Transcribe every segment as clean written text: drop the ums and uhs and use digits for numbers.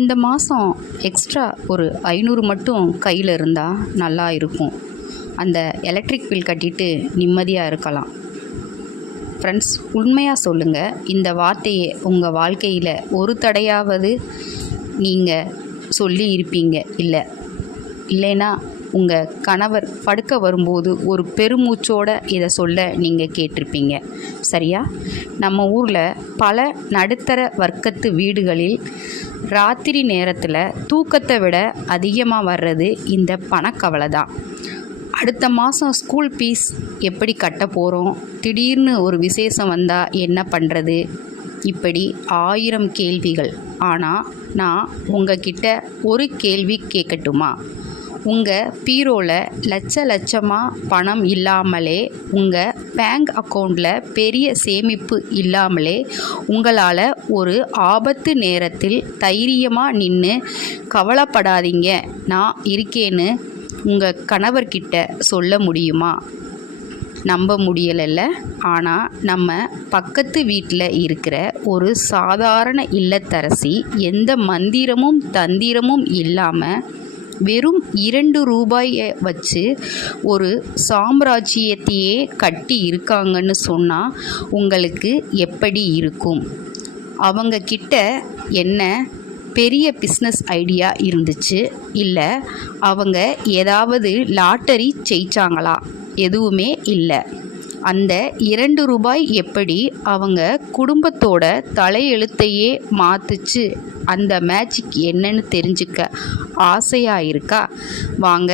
இந்த மாதம் எக்ஸ்ட்ரா ஒரு 500 மட்டும் கையில் இருந்தால் நல்லா இருக்கும். அந்த எலக்ட்ரிக் பில் கட்டிட்டு நிம்மதியாக இருக்கலாம். ஃப்ரெண்ட்ஸ், உண்மையாக சொல்லுங்கள், இந்த வார்த்தையை உங்கள் வாழ்க்கையில் ஒரு தடையாவது நீங்கள் சொல்லி இருப்பீங்க இல்லைன்னா உங்கள் கணவர் படுக்க வரும்போது ஒரு பெருமூச்சோடு இதை சொல்ல நீங்கள் கேட்டிருப்பீங்க. சரியா? நம்ம ஊரில் பல நடுத்தர வர்க்கத்து வீடுகளில் ராத்திரி நேரத்தில் தூக்கத்தை விட அதிகமாக வர்றது இந்த பணக்கவலை தான். அடுத்த மாதம் ஸ்கூல் ஃபீஸ் எப்படி கட்ட போகிறோம், திடீர்னு ஒரு விசேஷம் வந்தால் என்ன பண்ணுறது, இப்படி 1000 கேள்விகள். ஆனால் நான் உங்ககிட்ட ஒரு கேள்வி கேட்கட்டுமா? உங்கள் பீரோவில் லட்சமாக பணம் இல்லாமலே, உங்கள் பேங்க் அக்கௌண்ட்டில் பெரிய சேமிப்பு இல்லாமலே உங்களால் ஒரு ஆபத்து நேரத்தில் தைரியமாக நின்று கவலைப்படாதீங்க நான் இருக்கேன்னு உங்கள் கணவர்கிட்ட சொல்ல முடியுமா? நம்ப முடியலைல்ல. ஆனால் நம்ம பக்கத்து வீட்டில் இருக்கிற ஒரு சாதாரண இல்லத்தரசி எந்த மந்திரமும் தந்திரமும் இல்லாமல் வெறும் 2 ரூபாயை வச்சு ஒரு சாம்ராஜ்யத்தையே கட்டி இருக்காங்கன்னு சொன்னால் உங்களுக்கு எப்படி இருக்கும்? அவங்க கிட்ட என்ன பெரிய பிஸ்னஸ் ஐடியா இருந்துச்சு? இல்லை அவங்க ஏதாவது லாட்டரி ஜெயிச்சாங்களா? எதுவுமே இல்லை. அந்த 2 ரூபாய் எப்படி அவங்க குடும்பத்தோட தலையெழுத்தையே மாற்றுச்சு? அந்த மேஜிக் என்னன்னு தெரிஞ்சுக்க ஆசையாக இருக்கா? வாங்க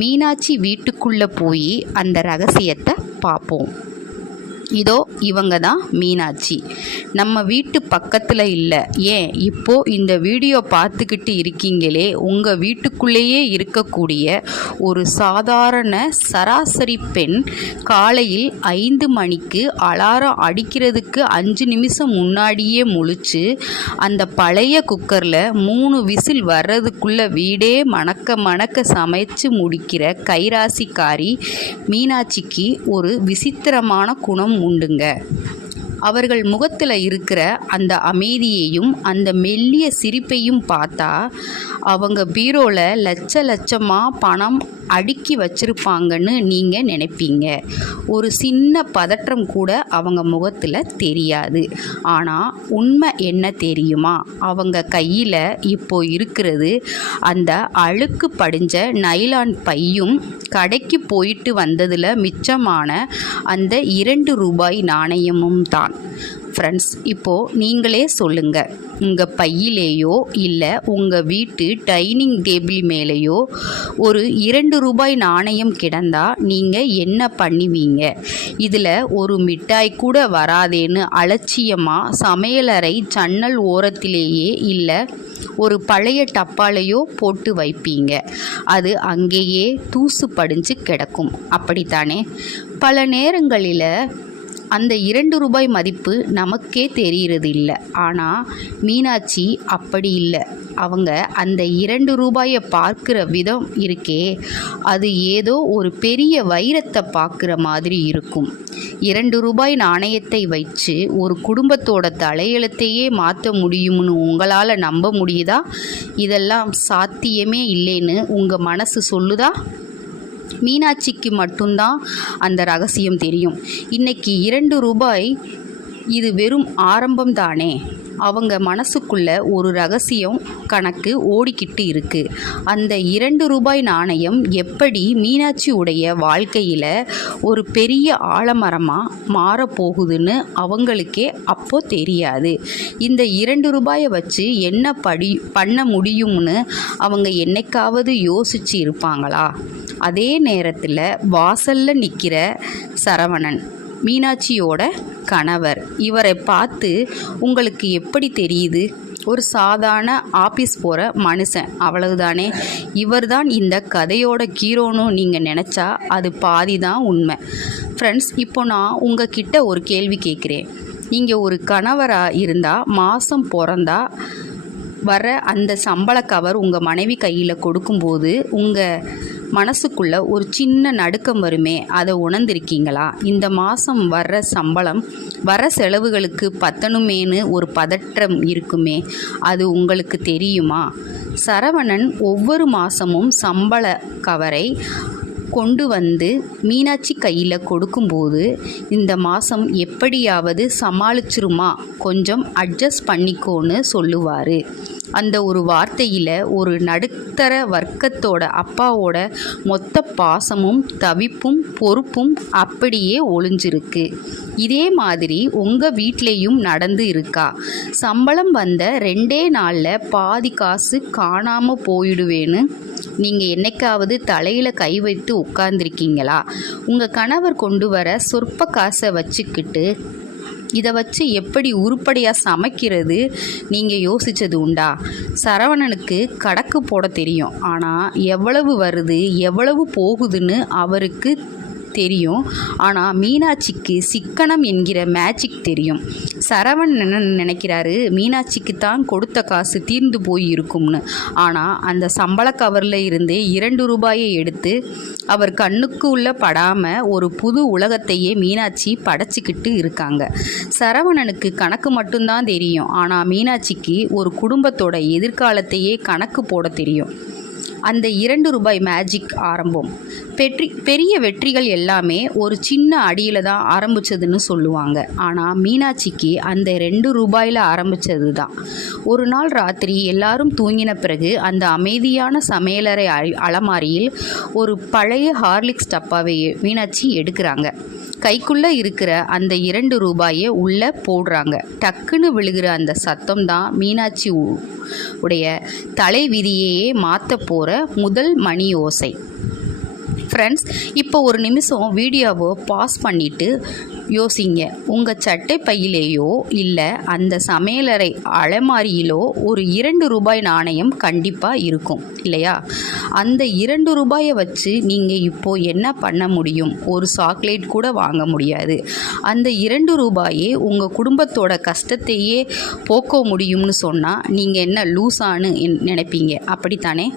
மீனாட்சி வீட்டுக்குள்ளே போய் அந்த ரகசியத்தை பார்ப்போம். இதோ இவங்க தான் மீனாட்சி. நம்ம வீட்டு பக்கத்தில் இல்லை, ஏன் இப்போது இந்த வீடியோ பார்த்துக்கிட்டு இருக்கீங்களே, உங்கள் வீட்டுக்குள்ளேயே இருக்கக்கூடிய ஒரு சாதாரண சராசரி பெண். காலையில் 5 மணிக்கு அலாரம் அடிக்கிறதுக்கு 5 நிமிஷம் முன்னாடியே முழிச்சு அந்த பழைய குக்கரில் 3 விசில் வர்றதுக்குள்ளே வீடே மணக்க சமைச்சு முடிக்கிற கைராசிக்காரி மீனாட்சிக்கு ஒரு விசித்திரமான குணம் உண்டுங்க. அவர்கள் முகத்தில் இருக்கிற அந்த அமைதியையும் அந்த மெல்லிய சிரிப்பையும் பார்த்தா அவங்க பீரோவில் லட்சமாக பணம் அடுக்கி வச்சிருப்பாங்கன்னு நீங்கள் நினைப்பீங்க. ஒரு சின்ன பதற்றம் கூட அவங்க முகத்தில் தெரியாது. ஆனால் உண்மை என்ன தெரியுமா? அவங்க கையில் இப்போ இருக்கிறது அந்த அழுக்கு படிஞ்ச நைலான் பையும் கடைக்கு போயிட்டு வந்ததில் மிச்சமான அந்த 2 ரூபாய் நாணயமும் தான். ஃப்ரெண்ட்ஸ், இப்போது நீங்களே சொல்லுங்கள், உங்கள் பையிலேயோ இல்லை உங்கள் வீட்டு டைனிங் டேபிள் மேலேயோ ஒரு 2 ரூபாய் நாணயம் கிடந்தால் நீங்கள் என்ன பண்ணுவீங்க? இதில் ஒரு மிட்டாய் கூட வராதேன்னு அலட்சியமாக சமையலறை ஜன்னல் ஓரத்திலேயே இல்லை ஒரு பழைய டப்பாலையோ போட்டு வைப்பீங்க. அது அங்கேயே தூசு படிஞ்சு கிடக்கும். அப்படித்தானே? பல நேரங்களில் அந்த 2 ரூபாய் மதிப்பு நமக்கே தெரிகிறது இல்லை. ஆனால் மீனாட்சி அப்படி இல்லை. அவங்க அந்த 2 ரூபாயை பார்க்குற விதம் இருக்கே, அது ஏதோ ஒரு பெரிய வைரத்தை பார்க்குற மாதிரி இருக்கும். 2 ரூபாய் நாணயத்தை வச்சு ஒரு குடும்பத்தோட தலையெழுத்தையே மாற்ற முடியும்னு உங்களால் நம்ப முடியுதா? இதெல்லாம் சாத்தியமே இல்லைன்னு உங்கள் மனசு சொல்லுதா? மீனாட்சிக்கு மட்டும்தான் அந்த ரகசியம் தெரியும். இன்னைக்கு 2 ரூபாய் இது வெறும் ஆரம்பம் தானே. அவங்க மனசுக்குள்ள ஒரு ரகசியம் கணக்கு ஓடிக்கிட்டு இருக்கு. அந்த 2 ரூபாய் நாணயம் எப்படி மீனாட்சியுடைய வாழ்க்கையில் ஒரு பெரிய ஆலமரமாக மாறப்போகுதுன்னு அவங்களுக்கே அப்போ தெரியாது. இந்த 2 ரூபாயை வச்சு என்ன பண்ண முடியும்னு அவங்க என்னைக்காவது யோசிச்சு இருப்பாங்களா? அதே நேரத்தில் வாசலில் நிற்கிற சரவணன், மீனாட்சியோட கணவர், இவரை பார்த்து உங்களுக்கு எப்படி தெரியுது? ஒரு சாதாரண ஆஃபீஸ் போகிற மனுஷன், அவ்வளவுதானே. இவர் தான் இந்த கதையோட ஹீரோன்னு நீங்கள் நினச்சா அது பாதி தான் உண்மை. ஃப்ரெண்ட்ஸ், இப்போ நான் உங்ககிட்ட ஒரு கேள்வி கேட்குறேன். நீங்கள் ஒரு கணவராக இருந்தால் மாதம் பிறந்தா வர அந்த சம்பள கவர் உங்கள் மனைவி கையில் கொடுக்கும்போது உங்கள் மனசுக்குள்ள ஒரு சின்ன நடுக்கம் வருமே, அதை உணர்ந்திருக்கீங்களா? இந்த மாதம் வர்ற சம்பளம் வர செலவுகளுக்கு பத்தணுமேனு ஒரு பதற்றம் இருக்குமே, அது உங்களுக்கு தெரியுமா? சரவணன் ஒவ்வொரு மாதமும் சம்பள கவரை கொண்டு வந்து மீனாட்சி கையில் கொடுக்கும்போது, இந்த மாதம் எப்படியாவது சமாளிச்சிருமா, கொஞ்சம் அட்ஜஸ்ட் பண்ணிக்கோன்னு சொல்லுவார். அந்த ஒரு வார்த்தையில் ஒரு நடுத்தர வர்க்கத்தோட அப்பாவோட மொத்த பாசமும் தவிப்பும் பொறுப்பும் அப்படியே ஒளிஞ்சிருக்கு. இதே மாதிரி உங்கள் வீட்லேயும் நடந்து இருக்கா? சம்பளம் வந்த 2 நாளில் பாதி காசு காணாமல் போயிடுவேன்னு நீங்கள் என்னைக்காவது தலையில் கை வைத்து உட்கார்ந்துருக்கீங்களா? உங்கள் கணவர் கொண்டு வர சொற்ப காசை வச்சுக்கிட்டு இதை வச்சு எப்படி உருப்படியாக சமைக்கிறது நீங்கள் யோசித்தது உண்டா? சரவணனுக்கு கணக்கு போட தெரியும், ஆனால் எவ்வளவு வருது எவ்வளவு போகுதுன்னு அவருக்கு தெரியும். ஆனால் மீனாட்சிக்கு சிக்கனம் என்கிற மேஜிக் தெரியும். சரவணன் என்ன நினைக்கிறாரு, மீனாட்சிக்கு தான் கொடுத்த காசு தீர்ந்து போய் இருக்கும்னு. ஆனால் அந்த சம்பள கவரில் இருந்து 2 ரூபாயை எடுத்து அவர் கண்ணுக்கு உள்ள படாமல் ஒரு புது உலகத்தையே மீனாட்சி படைச்சிக்கிட்டு இருக்காங்க. சரவணனுக்கு கணக்கு மட்டும்தான் தெரியும், ஆனால் மீனாட்சிக்கு ஒரு குடும்பத்தோட எதிர்காலத்தையே கணக்கு போட தெரியும். அந்த 2 ரூபாய் மேஜிக் ஆரம்பம். பெரிய வெற்றிகள் எல்லாமே ஒரு சின்ன அடியில் தான் ஆரம்பித்ததுன்னு சொல்லுவாங்க. ஆனால் மீனாட்சிக்கு அந்த 2 ரூபாயில் ஆரம்பித்தது தான். ஒரு நாள் ராத்திரி எல்லாரும் தூங்கின பிறகு அந்த அமைதியான சமையலறை அலமாரியில் ஒரு பழைய ஹார்லிக்ஸ் டப்பாவை மீனாட்சி எடுக்கிறாங்க. கைக்குள்ளே இருக்கிற அந்த 2 ரூபாயை உள்ளே போடுறாங்க. டக்குன்னு விழுகிற அந்த சத்தம் தான் மீனாட்சி உடைய தலைவிதியையே மாற்ற போகிற முதல் மணி ஓசை. ஃப்ரெண்ட்ஸ், இப்போ ஒரு நிமிஷம் வீடியோவை பாஸ் பண்ணிவிட்டு யோசிங்க. உங்கள் சட்டை பையிலேயோ இல்லை அந்த சமையலறை அலமாரியிலோ ஒரு 2 ரூபாய் நாணயம் கண்டிப்பாக இருக்கும் இல்லையா? அந்த 2 ரூபாயை வச்சு நீங்கள் இப்போது என்ன பண்ண முடியும்? ஒரு சாக்லேட் கூட வாங்க முடியாது. அந்த 2 ரூபாயே உங்கள் குடும்பத்தோட கஷ்டத்தையே போக்க முடியும்னு சொன்னால் நீங்கள் என்ன லூசான்னு நினைப்பீங்க, அப்படித்தானே?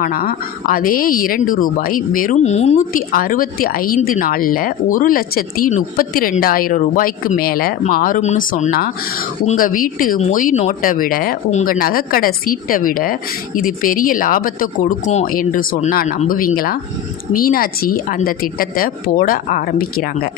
ஆனால் அதே 2 ரூபாய் வெறும் 365 நாளில் 1,32,000 ரூபாய்க்கு மேலே மாறும்னு சொன்னால், உங்கள் வீட்டு மொய் நோட்டை விட உங்கள் நகைக்கடை சீட்டை விட இது பெரிய லாபத்தை கொடுக்கும் என்று சொன்னால் நம்புவீங்களா? மீனாட்சி அந்த திட்டத்தை போட ஆரம்பிக்கிறாங்க.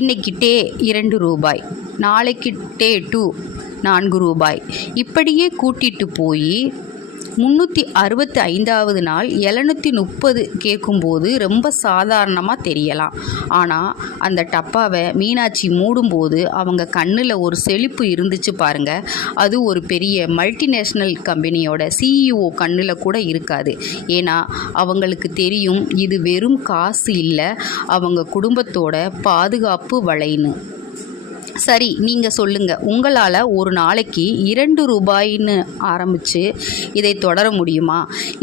இன்றைக்கி டே 2 ரூபாய், நாளைக்கு டே 2 4 ரூபாய், இப்படியே கூட்டிகிட்டு போய் 365வது நாள் 730 கேட்கும்போது ரொம்ப சாதாரணமாக தெரியலாம். ஆனால் அந்த டப்பாவை மீனாட்சி மூடும்போது அவங்க கண்ணில் ஒரு செழிப்பு இருந்துச்சு பாருங்கள். அது ஒரு பெரிய மல்டிநேஷ்னல் கம்பெனியோட CEO கண்ணில் கூட இருக்காது. ஏன்னா அவங்களுக்கு தெரியும், இது வெறும் காசு இல்லை, அவங்க குடும்பத்தோட பாதுகாப்பு வலைன்னு. சரி, நீங்கள் சொல்லுங்கள், உங்களால் ஒரு நாளைக்கு 2 ரூபாய்ன்னு ஆரம்பித்து இதை தொடர முடியுமா?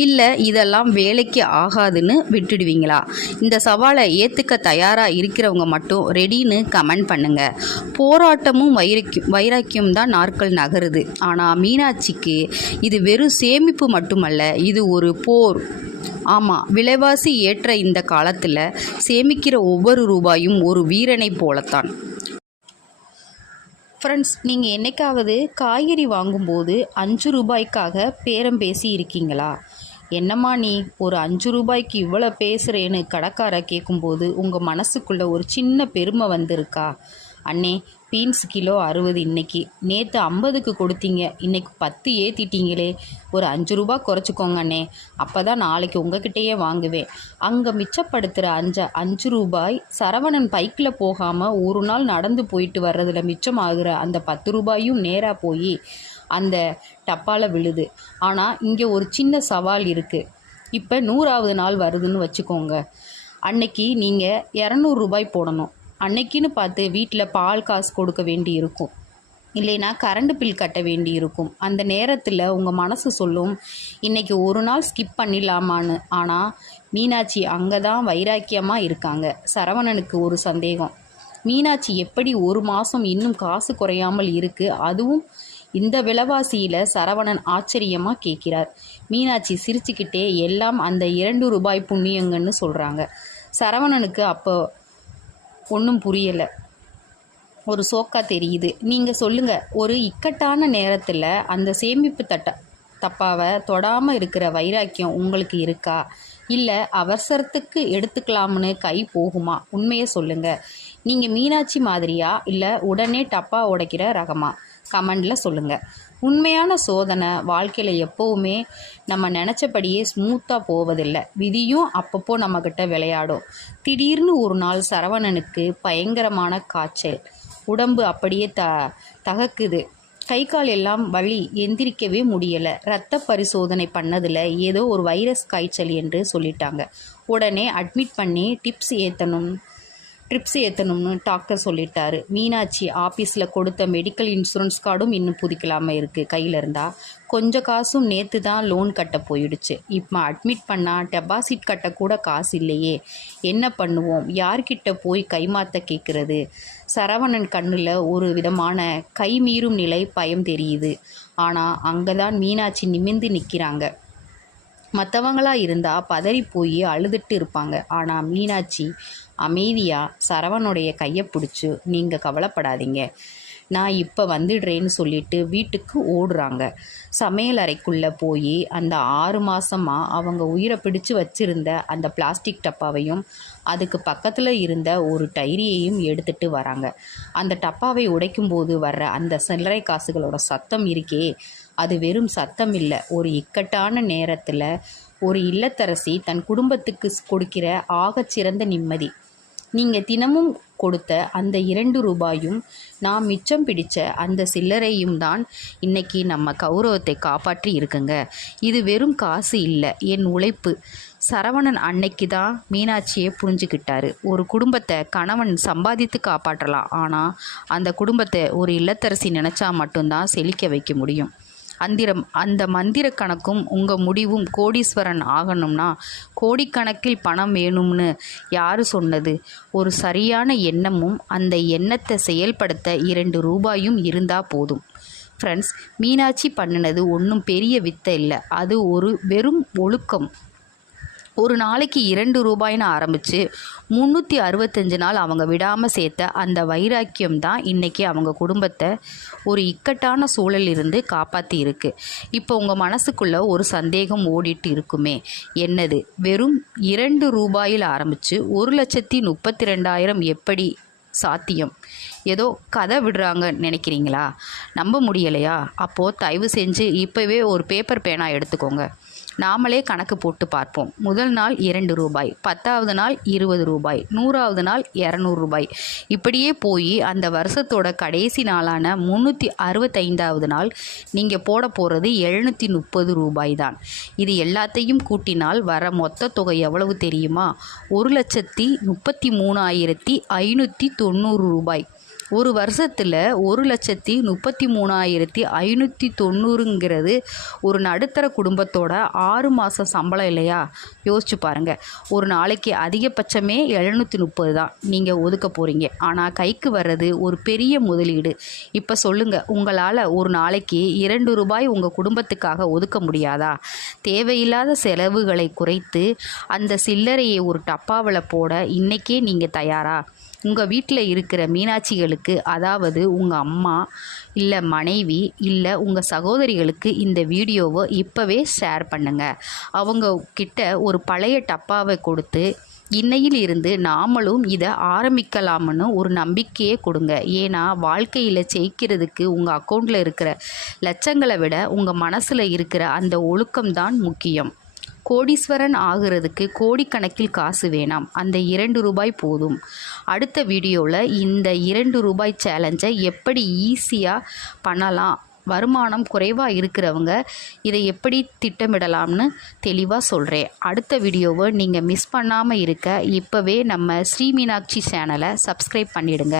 இல்லை இதெல்லாம் வேலைக்கு ஆகாதுன்னு விட்டுடுவீங்களா? இந்த சவாலை ஏற்றுக்க தயாராக இருக்கிறவங்க மட்டும் ரெடின்னு கமெண்ட் பண்ணுங்கள். போராட்டமும் வைராக்கியம் தான் நாட்கள் நகருது. ஆனால் மீனாட்சிக்கு இது வெறும் சேமிப்பு மட்டுமல்ல, இது ஒரு போர். ஆமாம், விலைவாசி ஏற்ற இந்த காலத்தில் சேமிக்கிற ஒவ்வொரு ரூபாயும் ஒரு வீரனை போலத்தான். ஃப்ரெண்ட்ஸ், நீங்கள் என்னைக்காவது காய்கறி வாங்கும்போது 5 ரூபாய்க்காக பேரம் பேசி இருக்கீங்களா? என்னம்மா நீ ஒரு 5 ரூபாய்க்கு இவ்வளோ பேசுகிறேன்னு கடைக்கார கேட்கும்போது உங்கள் மனசுக்குள்ளே ஒரு சின்ன பெருமை வந்திருக்கா? அண்ணே, பீன்ஸ் கிலோ 60, இன்னைக்கு நேற்று 50க்கு கொடுத்தீங்க, இன்றைக்கி 10 ஏற்றிட்டீங்களே, ஒரு 5 ரூபா குறைச்சிக்கோங்க அண்ணே, அப்போ தான் நாளைக்கு உங்ககிட்டயே வாங்குவேன். அங்கே மிச்சப்படுத்துகிற 5 ரூபாய் சரவணன் பைக்கில் போகாமல் ஒரு நாள் நடந்து போயிட்டு வர்றதில் மிச்சமாகிற அந்த 10 ரூபாயும் நேராக போய் அந்த டப்பாவில் விழுது. ஆனால் இங்கே ஒரு சின்ன சவால் இருக்குது. இப்போ 100வது நாள் வருதுன்னு வச்சுக்கோங்க. அன்னைக்கு நீங்கள் 200 ரூபாய் போடணும். அன்னைக்குன்னு பார்த்து வீட்டில் பால் காசு கொடுக்க வேண்டி இருக்கும், இல்லைன்னா கரண்ட் பில் கட்ட வேண்டி இருக்கும். அந்த நேரத்தில் உங்கள் மனசு சொல்லும், இன்றைக்கி ஒரு நாள் ஸ்கிப் பண்ணிடலாமான்னு. ஆனால் மீனாட்சி அங்கே தான் வைராக்கியமாக இருக்காங்க. சரவணனுக்கு ஒரு சந்தேகம், மீனாட்சி எப்படி ஒரு மாதம் இன்னும் காசு குறையாமல் இருக்குது, அதுவும் இந்த விலைவாசியில் சரவணன் ஆச்சரியமாக கேட்கிறார். மீனாட்சி சிரிச்சுக்கிட்டே எல்லாம் அந்த 2 ரூபாய் புண்ணியங்கன்னு சொல்கிறாங்க. சரவணனுக்கு அப்போ ஒன்றும் புரியலை. ஒரு சோக்கா தெரியுது. நீங்கள் சொல்லுங்கள், ஒரு இக்கட்டான நேரத்தில் அந்த சேமிப்பு தப்பாவை தொடாமல் இருக்கிற வைராக்கியம் உங்களுக்கு இருக்கா? இல்லை அவசரத்துக்கு எடுத்துக்கலாம்னு கை போகுமா? உண்மையை சொல்லுங்கள். நீங்கள் மீனாட்சி மாதிரியா, இல்லை உடனே டப்பா உடைக்கிற ரகமா? கமெண்டில் சொல்லுங்கள். உண்மையான சோதனை வாழ்க்கையில் எப்போவுமே நம்ம நினச்சபடியே ஸ்மூத்தாக போவதில்லை. விதியும் அப்பப்போ நம்மக்கிட்ட விளையாடும். திடீர்னு ஒரு நாள் சரவணனுக்கு பயங்கரமான காய்ச்சல். உடம்பு அப்படியே தகக்குது. கை கால் எல்லாம் வலி, எந்திரிக்கவே முடியலை. இரத்த பரிசோதனை பண்ணதில் ஏதோ ஒரு வைரஸ் காய்ச்சல் என்று சொல்லிட்டாங்க. உடனே அட்மிட் பண்ணி ட்ரிப்ஸ் ஏற்றணும்னு டாக்டர் சொல்லிட்டாரு. மீனாட்சி ஆஃபீஸில் கொடுத்த மெடிக்கல் இன்சூரன்ஸ் கார்டும் இன்னும் புதுக்கலாமல் இருக்குது. கையில் இருந்தால் கொஞ்சம் காசும் நேற்று தான் லோன் கட்ட போயிடுச்சு. இப்போ அட்மிட் பண்ணால் டெபாசிட் கட்டக்கூட காசு இல்லையே. என்ன பண்ணுவோம்? யார்கிட்ட போய் கைமாற்ற கேட்குறது? சரவணன் கண்ணில் ஒரு விதமான கை மீறும் நிலை பயம் தெரியுது. ஆனால் அங்கே தான் மீனாட்சி நிமிர்ந்து நிற்கிறாங்க. மற்றவங்களாக இருந்தால் பதறி போய் அழுதுட்டு இருப்பாங்க. ஆனால் மீனாட்சி அமைதியாக சரவணுடைய கையை பிடிச்சி, நீங்கள் கவலைப்படாதீங்க, நான் இப்போ வந்துடுறேன்னு சொல்லிட்டு வீட்டுக்கு ஓடுறாங்க. சமையல் அறைக்குள்ளே போய் அந்த 6 மாதமாக அவங்க உயிரை பிடிச்சு வச்சுருந்த அந்த பிளாஸ்டிக் டப்பாவையும் அதுக்கு பக்கத்தில் இருந்த ஒரு டைரியையும் எடுத்துகிட்டு வராங்க. அந்த டப்பாவை உடைக்கும்போது வர்ற அந்த சில்லறை காசுகளோட சத்தம் இருக்கே, அது வெறும் சத்தம் இல்லை. ஒரு இக்கட்டான நேரத்தில் ஒரு இல்லத்தரசி தன் குடும்பத்துக்கு கொடுக்கிற ஆகச்சிறந்த நிம்மதி. நீங்கள் தினமும் கொடுத்த அந்த 2 ரூபாயும் நான் மிச்சம் பிடிச்ச அந்த சில்லறையும் தான் இன்னைக்கு நம்ம கௌரவத்தை காப்பாற்றி இருக்குங்க. இது வெறும் காசு இல்லை, என் உழைப்பு. சரவணன் அன்னைக்கு தான் மீனாட்சியை புரிஞ்சுக்கிட்டாரு. ஒரு குடும்பத்தை கணவன் சம்பாதித்து காப்பாற்றலாம், ஆனால் அந்த குடும்பத்தை ஒரு இல்லத்தரசி நினச்சா மட்டும்தான் செழிக்க வைக்க முடியும். அந்த மந்திர கணக்கும் உங்கள் முடிவும் கோடீஸ்வரன் ஆகணும்னா கோடிக்கணக்கில் பணம் வேணும்னு யார் சொன்னது? ஒரு சரியான எண்ணமும் அந்த எண்ணத்தை செயல்படுத்த 2 ரூபாயும் இருந்தால் போதும். ஃப்ரெண்ட்ஸ், மீனாட்சி பண்ணினது ஒன்றும் பெரிய வித்தை இல்லை. அது ஒரு வெறும் ஒழுக்கம். ஒரு நாளைக்கு 2 ரூபாய்னு ஆரம்பித்து 365 நாள் அவங்க விடாமல் சேர்த்த அந்த வைராக்கியம் தான் இன்றைக்கி அவங்க குடும்பத்தை ஒரு இக்கட்டான சூழலிருந்து காப்பாற்றி இருக்குது. இப்போ உங்கள் மனசுக்குள்ளே ஒரு சந்தேகம் ஓடிட்டு இருக்குமே, என்னது? வெறும் 2 ரூபாயில் ஆரம்பித்து 1,32,000 எப்படி சாத்தியம்? ஏதோ கதை விடுறாங்கன்னு நினைக்கிறீங்களா? நம்ப முடியலையா? அப்போது தயவு செஞ்சு இப்போவே ஒரு பேப்பர் பேனா எடுத்துக்கோங்க. நாமளே கணக்கு போட்டு பார்ப்போம். முதல் நாள் 2 ரூபாய், 10வது நாள் 20 ரூபாய், 100வது நாள் 200 ரூபாய். இப்படியே போய் அந்த வருஷத்தோட கடைசி நாளான 365வது நாள் நீங்கள் போட போகிறது 730 ரூபாய் தான். இது எல்லாத்தையும் கூட்டினால் வர மொத்த தொகை எவ்வளவு தெரியுமா? 1,33,590 ரூபாய். ஒரு வருஷத்தில் 1,33,590ங்கிறது ஒரு நடுத்தர குடும்பத்தோட 6 மாத சம்பளம் இல்லையா? யோசிச்சு பாருங்கள். ஒரு நாளைக்கு அதிகபட்சமே 730 தான் நீங்கள் ஒதுக்க போகிறீங்க. ஆனால் கைக்கு வர்றது ஒரு பெரிய முதலீடு. இப்போ சொல்லுங்கள், உங்களால் ஒரு நாளைக்கு 2 ரூபாய் உங்கள் குடும்பத்துக்காக ஒதுக்க முடியாதா? தேவையில்லாத செலவுகளை குறைத்து அந்த சில்லறையை ஒரு டப்பாவில் போட இன்றைக்கே நீங்கள் தயாரா? உங்கள் வீட்டில் இருக்கிற மீனாட்சிகளுக்கு, அதாவது உங்கள் அம்மா இல்லை மனைவி இல்லை உங்கள் சகோதரிகளுக்கு இந்த வீடியோவை இப்போவே ஷேர் பண்ணுங்கள். அவங்க கிட்ட ஒரு பழைய டப்பாவை கொடுத்து இன்னையில் இருந்து நாமளும் இதை ஆரம்பிக்கலாம்னு ஒரு நம்பிக்கையே கொடுங்க. ஏன்னா வாழ்க்கையில் ஜெயிக்கிறதுக்கு உங்கள் அக்கௌண்ட்டில் இருக்கிற லட்சங்களை விட உங்கள் மனசில் இருக்கிற அந்த ஒழுக்கம்தான் முக்கியம். கோடீஸ்வரன் ஆகிறதுக்கு கோடிக்கணக்கில் காசு வேணாம், அந்த 2 ரூபாய் போதும். அடுத்த வீடியோவில் இந்த 2 ரூபாய் சேலஞ்சை எப்படி ஈஸியாக பண்ணலாம், வருமானம் குறைவாக இருக்கிறவங்க இதை எப்படி திட்டமிடலாம்னு தெளிவாக சொல்கிறேன். அடுத்த வீடியோவை நீங்கள் மிஸ் பண்ணாமல் இருக்க இப்போவே நம்ம ஸ்ரீ மீனாட்சி சேனலை சப்ஸ்கிரைப் பண்ணிடுங்க.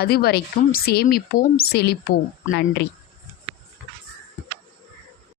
அது வரைக்கும் சேமிப்போம், செழிப்போம். நன்றி.